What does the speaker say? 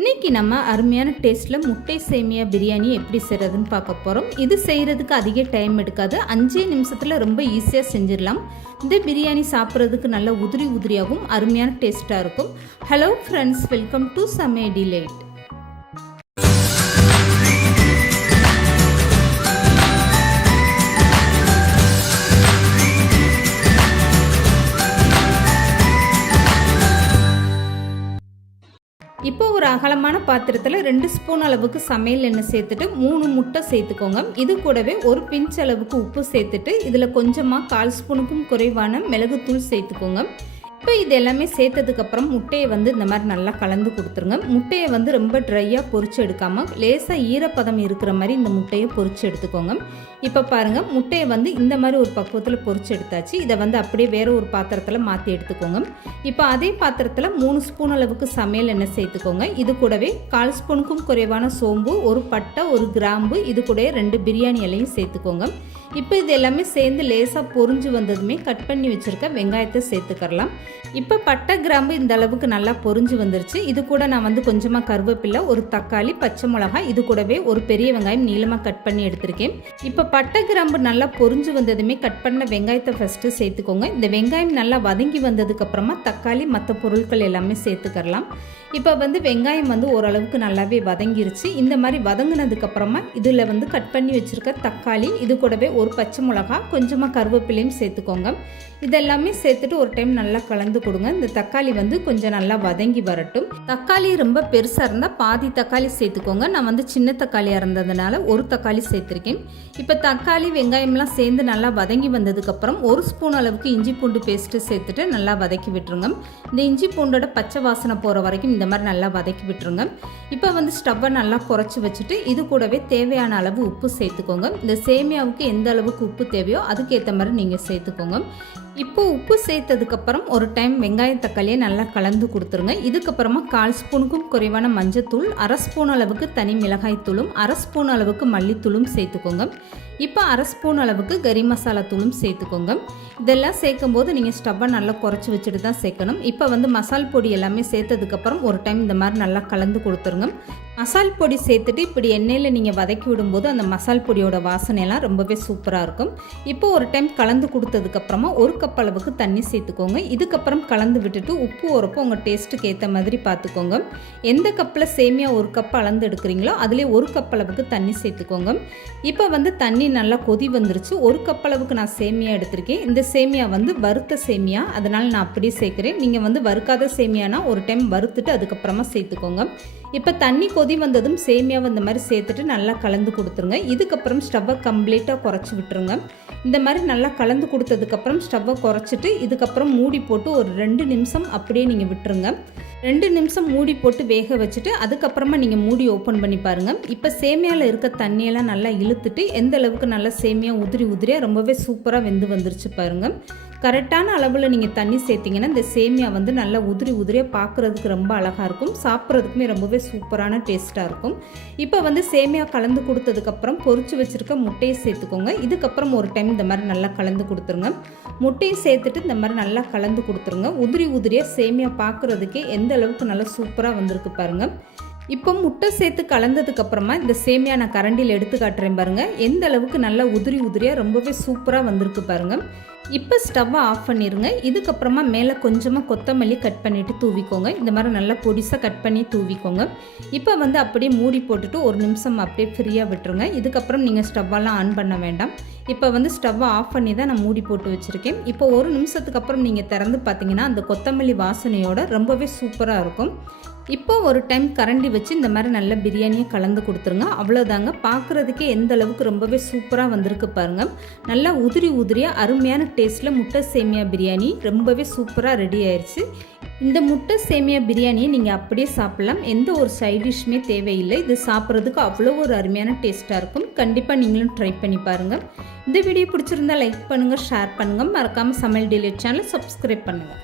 இன்றைக்கி நம்ம அருமையான டேஸ்ட்டில் முட்டை சேமியா பிரியாணி எப்படி செய்கிறதுன்னு பார்க்க போகிறோம். இது செய்கிறதுக்கு அதிக டைம் எடுக்காது, 5 நிமிஷத்தில் ரொம்ப ஈஸியாக செஞ்சிடலாம். இந்த பிரியாணி சாப்பிட்றதுக்கு நல்ல உதிரி உதிரியாகவும் அருமையான டேஸ்ட்டாக இருக்கும். ஹலோ ஃப்ரெண்ட்ஸ், வெல்கம் டு சமையல் டிலைட். இப்போ ஒரு அகலமான பாத்திரத்தில் 2 ஸ்பூன் அளவுக்கு சமையல் எண்ணெய் சேர்த்துட்டு 3 முட்டை சேர்த்துக்கோங்க. இது கூடவே ஒரு பிஞ்ச் அளவுக்கு உப்பு சேர்த்துட்டு இதில் கொஞ்சமாக 1/4 ஸ்பூனுக்கும் குறைவான மிளகுத்தூள் சேர்த்துக்கோங்க. இப்போ இது எல்லாமே சேர்த்ததுக்கப்புறம் முட்டையை இந்த மாதிரி நல்லா கலந்து கொடுத்துருங்க. முட்டையை ரொம்ப ட்ரையாக பொரிச்சு எடுக்காமல் லேசாக ஈரப்பதம் இருக்கிற மாதிரி இந்த முட்டையை பொரிச்சு எடுத்துக்கோங்க. இப்போ பாருங்கள், முட்டையை இந்த மாதிரி ஒரு பக்குவத்தில் பொரிச்சு எடுத்தாச்சு. இதை அப்படியே வேறு ஒரு பாத்திரத்தில் மாற்றி எடுத்துக்கோங்க. இப்போ அதே பாத்திரத்தில் 3 ஸ்பூன் அளவுக்கு சமையல் எண்ணெய் சேர்த்துக்கோங்க. இது கூடவே 1/4 ஸ்பூனுக்கும் குறைவான சோம்பு, ஒரு பட்டை, ஒரு கிராம்பு, இது கூட 2 பிரியாணி இலையும் சேர்த்துக்கோங்க. இப்போ இது எல்லாமே சேர்ந்து லேசாக பொரிஞ்சு வந்ததுமே கட் பண்ணி வச்சுருக்க வெங்காயத்தை சேர்த்துக்கலாம். இப்போ பட்டை கிராம்பு இந்த அளவுக்கு நல்லா பொரிஞ்சு வந்துருச்சு. இது கூட நான் கொஞ்சமாக கருவேப்பிலை, ஒரு தக்காளி, பச்சை மிளகாய், இது கூடவே ஒரு பெரிய வெங்காயம் நீளமாக கட் பண்ணி எடுத்திருக்கேன். இப்போ பட்டை கிராம்பு நல்லா பொரிஞ்சு வந்ததுமே கட் பண்ண வெங்காயத்தை ஃபஸ்ட்டு சேர்த்துக்கோங்க. இந்த வெங்காயம் நல்லா வதங்கி வந்ததுக்கப்புறமா தக்காளி, மற்ற பொருட்கள் எல்லாமே சேர்த்துக்கலாம். இப்போ வெங்காயம் ஓரளவுக்கு நல்லாவே வதங்கிருச்சு. இந்த மாதிரி வதங்கினதுக்கப்புறமா இதில் கட் பண்ணி வச்சுருக்க தக்காளி, இது கூடவே ஒரு பச்சை மிளகா, கொஞ்சமாக கருவேப்பிலையும் சேர்த்துக்கோங்க. இதெல்லாமே சேர்த்துட்டு ஒரு டைம் நல்லா கலந்து கொடுங்க. இந்த தக்காளி கொஞ்சம் நல்லா வதங்கி வரட்டும். தக்காளி ரொம்ப பெருசாக இருந்தால் பாதி தக்காளி சேர்த்துக்கோங்க. நான் சின்ன தக்காளியாக இருந்ததுனால ஒரு தக்காளி சேர்த்துருக்கேன். இப்போ தக்காளி வெங்காயம்லாம் சேர்ந்து நல்லா வதங்கி வந்ததுக்கப்புறம் 1 ஸ்பூன் அளவுக்கு இஞ்சி பூண்டு பேஸ்ட்டு சேர்த்துட்டு நல்லா வதக்கி விட்டுருங்க. இந்த இஞ்சி பூண்டோட பச்சை வாசனை போகிற வரைக்கும் இந்த மாதிரி நல்லா வதக்கி விட்டுருங்க. இப்போ ஸ்டவ்வை நல்லா குறைச்சி வச்சுட்டு இது கூடவே தேவையான அளவு உப்பு சேர்த்துக்கோங்க. இந்த சேமியாவுக்கு எந்த அளவுக்கு உப்பு தேவையோ அதுக்கேற்ற மாதிரி நீங்கள் சேர்த்துக்கோங்க. இப்போ உப்பு சேர்த்ததுக்கப்புறம் ஒரு டைம் வெங்காயம் தக்காளியை நல்லா கலந்து கொடுத்துருங்க. இதுக்கப்புறமா 1/4 ஸ்பூனுக்கும் குறைவான மஞ்சத்தூள், 1/2 ஸ்பூன் அளவுக்கு தனி மிளகாய் தூளும், 1/2 ஸ்பூன் அளவுக்கு மல்லித்தூளும் சேர்த்துக்கோங்க. இப்போ 1/2 ஸ்பூன் அளவுக்கு கறி மசாலா தூளும் சேர்த்துக்கோங்க. இதெல்லாம் சேர்க்கும் போது நீங்கள் ஸ்டவ்வை நல்லா குறைச்சி வச்சுட்டு தான் சேர்க்கணும். இப்போ மசால் பொடி எல்லாமே சேர்த்ததுக்கப்புறம் ஒரு டைம் இந்த மாதிரி நல்லா கலந்து கொடுத்துருங்க. மசால் பொடி சேர்த்துட்டு இப்படி எண்ணெயில் நீங்கள் வதக்கி விடும்போது அந்த மசால் பொடியோட வாசனையெல்லாம் ரொம்பவே சூப்பராக இருக்கும். இப்போ ஒரு டைம் கலந்து கொடுத்ததுக்கப்புறமா 1 கப் அளவுக்கு தண்ணி சேர்த்துக்கோங்க. இதுக்கப்புறம் கலந்து விட்டுட்டு உப்பு உரப்பு உங்கள் டேஸ்ட்டுக்கு ஏற்ற மாதிரி பார்த்துக்கோங்க. எந்த கப்பில் சேமியா 1 கப் அளந்து எடுக்கிறீங்களோ அதிலே 1 கப் அளவுக்கு தண்ணி சேர்த்துக்கோங்க. இப்போ தண்ணி நல்லா கொதி வந்துருச்சு. 1 கப் அளவுக்கு நான் சேமியா எடுத்திருக்கேன். இந்த சேமியா வறுத்த சேமியா, அதனால் நான் அப்படியே சேர்க்குறேன். நீங்கள் வறுக்காத சேமியானா ஒரு டைம் வறுத்துட்டு அதுக்கப்புறமா சேர்த்துக்கோங்க. இப்போ தண்ணி கொதி வந்ததும் சேமியாவை இந்த மாதிரி சேர்த்துட்டு நல்லா கலந்து கொடுத்துருங்க. இதுக்கப்புறம் ஸ்டவ்வை கம்ப்ளீட்டாக குறைச்சி விட்டுருங்க. இந்த மாதிரி நல்லா கலந்து கொடுத்ததுக்கப்புறம் ஸ்டவ்வை குறைச்சிட்டு இதுக்கப்புறம் மூடி போட்டு ஒரு 2 நிமிஷம் அப்படியே நீங்கள் விட்டுருங்க. 2 நிமிஷம் மூடி போட்டு வேக வச்சுட்டு அதுக்கப்புறமா நீங்கள் மூடி ஓப்பன் பண்ணி பாருங்கள். இப்போ சேமியாவில் இருக்க தண்ணியெல்லாம் நல்லா இழுத்துட்டு எந்த அளவுக்கு நல்லா சேமியா உதிரி உதிரியாக ரொம்பவே சூப்பராக வெந்து வந்துருச்சு பாருங்கள். கரெக்டான அளவில் நீங்கள் தண்ணி சேர்த்திங்கன்னா இந்த சேமியா நல்லா உதிரி உதிரியாக பார்க்குறதுக்கு ரொம்ப அழகாக இருக்கும். சாப்பிட்றதுக்குமே ரொம்பவே சூப்பரான டேஸ்ட்டாக இருக்கும். இப்போ சேமியா கலந்து கொடுத்ததுக்கப்புறம் பொரிச்சு வச்சுருக்க முட்டையை சேர்த்துக்கோங்க. இதுக்கப்புறம் ஒரு டைம் இந்த மாதிரி நல்லா கலந்து கொடுத்துருங்க. முட்டையை சேர்த்துட்டு இந்த மாதிரி நல்லா கலந்து கொடுத்துருங்க. உதிரி உதிரியாக சேமியா பார்க்குறதுக்கே எந்த அளவுக்கு நல்லா சூப்பராக வந்திருக்கு பாருங்கள். இப்போ முட்டை சேர்த்து கலந்ததுக்கப்புறமா இந்த சேமியா நான் கரண்டியில் எடுத்து காட்டுறேன் பாருங்கள். எந்த அளவுக்கு நல்லா உதிரி உதிரியாக ரொம்பவே சூப்பராக வந்திருக்கு பாருங்கள். இப்போ ஸ்டவ்வை ஆஃப் பண்ணிடுங்க. இதுக்கப்புறமா மேலே கொஞ்சமாக கொத்தமல்லி கட் பண்ணிவிட்டு தூவிக்கோங்க. இந்த மாதிரி நல்லா பொடிசாக கட் பண்ணி தூவிக்கோங்க. இப்போ அப்படியே மூடி போட்டுட்டு 1 நிமிஷம் அப்படியே ஃப்ரீயாக விட்டுருங்க. இதுக்கப்புறம் நீங்கள் ஸ்டவ்வெல்லாம் ஆன் பண்ண வேண்டாம். இப்போ ஸ்டவ்வை ஆஃப் பண்ணி தான் நான் மூடி போட்டு வச்சுருக்கேன். இப்போ 1 நிமிஷத்துக்கு அப்புறம் நீங்கள் திறந்து பார்த்தீங்கன்னா அந்த கொத்தமல்லி வாசனையோட ரொம்பவே சூப்பராக இருக்கும். இப்போ ஒரு டைம் கரண்டி வச்சு இந்த மாதிரி நல்ல பிரியாணியை கலந்து கொடுத்துருங்க. அவ்வளோதாங்க, பார்க்குறதுக்கே எந்த அளவுக்கு ரொம்பவே சூப்பராக வந்திருக்கு பாருங்கள். நல்லா உதிரி உதிரியாக அருமையான டேஸ்ட்டில் முட்டை சேமியா பிரியாணி ரொம்பவே சூப்பராக ரெடி ஆயிடுச்சு. இந்த முட்டை சேமியா பிரியாணியை நீங்கள் அப்படியே சாப்பிட்லாம். எந்த ஒரு சைட் டிஷ்ஷுமே தேவையில்லை. இது சாப்பிட்றதுக்கு அவ்வளோ ஒரு அருமையான டேஸ்ட்டாக இருக்கும். கண்டிப்பாக நீங்களும் ட்ரை பண்ணி பாருங்கள். இந்த வீடியோ பிடிச்சிருந்தா லைக் பண்ணுங்கள், ஷேர் பண்ணுங்கள். மறக்காமல் சமையல் டிலைட் சேனலை சப்ஸ்கிரைப் பண்ணுங்கள்.